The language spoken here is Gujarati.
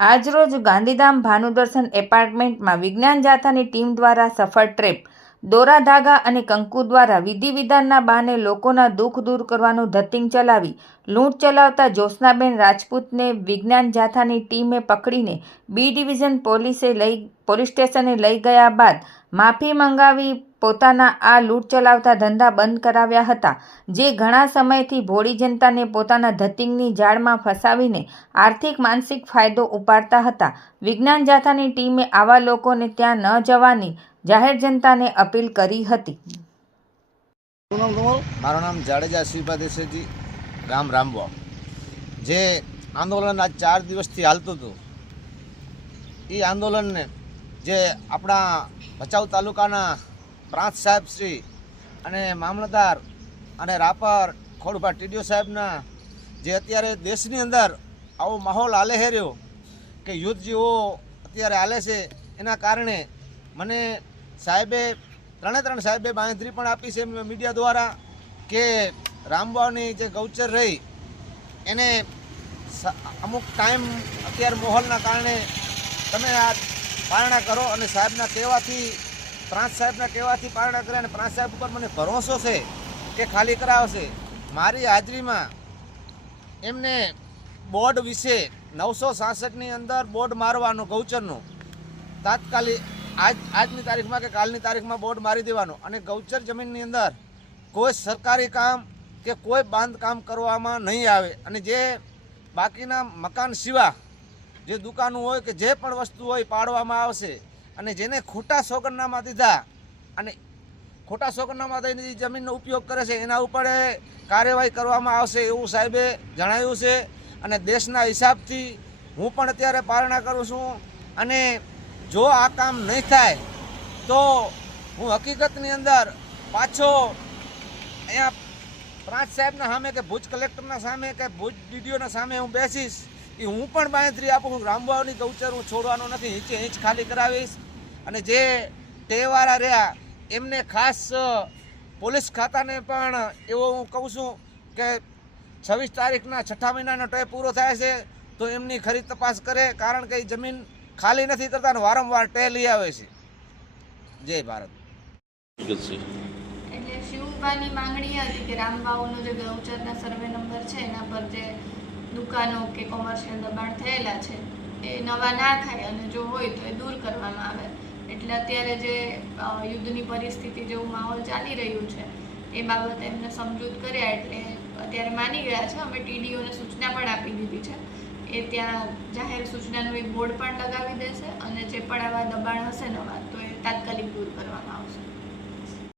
આજરોજ ગાંધીધામ ભાનુદર્શન એપાર્ટમેન્ટમાં વિજ્ઞાન જાથાની ટીમ દ્વારા સફળ ટ્રેપ, દોરા ધાગા અને કંકુ દ્વારા વિધિ વિધાનના બહાને લોકોના દુઃખ દૂર કરવાનું ધતિંગ ચલાવી લૂંટ ચલાવતા જ્યોત્સનાબેન રાજપૂતને વિજ્ઞાન જાથાની ટીમે પકડીને બી ડિવિઝન પોલીસ સ્ટેશને લઈ ગયા બાદ માફી મંગાવી પોતાના આ લૂંટ ચલાવતા ધંધા બંધ કરાવ્યા હતા, જે ઘણા સમયથી ભોળી જનતાને પોતાના ધતિંગની જાળમાં ફસાવીને આર્થિક માનસિક ફાયદો ઉપાડતા હતા। વિજ્ઞાન જાથાની ટીમે આવા લોકોને ત્યાં ન જવાની જાહેર જનતાને અપીલ કરી હતી। મારું નામ જાડેજા શિવભા દેસાઈજી, ગામ રામવાવ। જે આંદોલન આજ 4 દિવસથી હાલતું હતું, એ આંદોલનને જે આપણા ભચાઉ તાલુકાના પ્રાંત સાહેબ શ્રી અને મામલતદાર અને રાપર ખોડભા ટીડીઓ સાહેબના જે અત્યારે દેશની અંદર આવો માહોલ હાલે છે રહ્યો કે યુદ્ધ જેવો અત્યારે હાલે છે, એના કારણે મને સાહેબે ત્રણે સાહેબે બાંયધરી પણ આપી છે મીડિયા દ્વારા કે રામવાવની જે ગૌચર રહી એને અમુક ટાઈમ અત્યારે માહોલના કારણે તમે આ પારણા કરો, અને સાહેબના કહેવાથી પ્રાંત સાહેબના કહેવાથી પારણા કરે, અને પ્રાંત સાહેબ ઉપર મને ભરોસો છે કે ખાલી કરાવશે। મારી હાજરીમાં એમને બોર્ડ વિશે 966ની અંદર બોર્ડ મારવાનું ગૌચરનું તાત્કાલિક આજની તારીખમાં કે કાલની તારીખમાં બોર્ડ મારી દેવાનું, અને ગૌચર જમીનની અંદર કોઈ સરકારી કામ કે કોઈ બાંધકામ કરવામાં નહીં આવે, અને જે બાકીના મકાન સિવાય જે દુકાનો હોય કે જે પણ વસ્તુ હોય પાડવામાં આવશે, અને જેને ખોટા સોગંદનામા દીધા અને ખોટા સોગંદનામા દઈને જમીનનો ઉપયોગ કરે છે એના ઉપર કાર્યવાહી કરવામાં આવશે એવું સાહેબે જણાવ્યું છે। અને દેશના હિસાબથી હું પણ અત્યારે પારણા કરું છું, અને જો આ કામ નહીં થાય તો હું હકીકતની અંદર પાછો અહીંયા પ્રાંત સાહેબના સામે કે ભુજ કલેક્ટરના સામે કે ભુજ ડીડીઓના સામે હું બેસીશ, એ હું પણ બાંયધરી આપું, રામવાવની ગૌચર હું છોડવાનો નથી, ઇંચે ઇંચ ખાલી કરાવીશ। અને જે ટેવાળા રહ્યા એમને ખાસ પોલીસ ખાતાને પણ એવો હું કહું છું કે 26 તારીખના 6 મહિનાનો ટે પૂરો થાય છે તો એમની ખરી તપાસ કરે, કારણ કે એ જમીન ખાલી નથી કરતા અને વારંવાર ટે લઈ આવે છે। જય ભારત। એટલે શિવભાની માંગણી હતી કે રામવાવનો જે ગૌચરના સર્વે નંબર છે એના પર જે દુકાનો કે કોમર્શિયલ દબાણ થયેલા છે એ નવા ના થાય, અને જો હોય તો એ દૂર કરવામાં આવે। એટલે અત્યારે જે યુદ્ધની પરિસ્થિતિ જેવું માહોલ ચાલી રહ્યું છે એ બાબતે એમને સમજૂત કર્યા, એટલે અત્યારે માની ગયા છે। અમે ટીડીઓને સૂચના પણ આપી દીધી છે, એ ત્યાં જાહેર સૂચનાનું એક બોર્ડ પણ લગાવી દેશે, અને જે પણ આવા દબાણ હશે નવા તો એ તાત્કાલિક દૂર કરવામાં આવશે।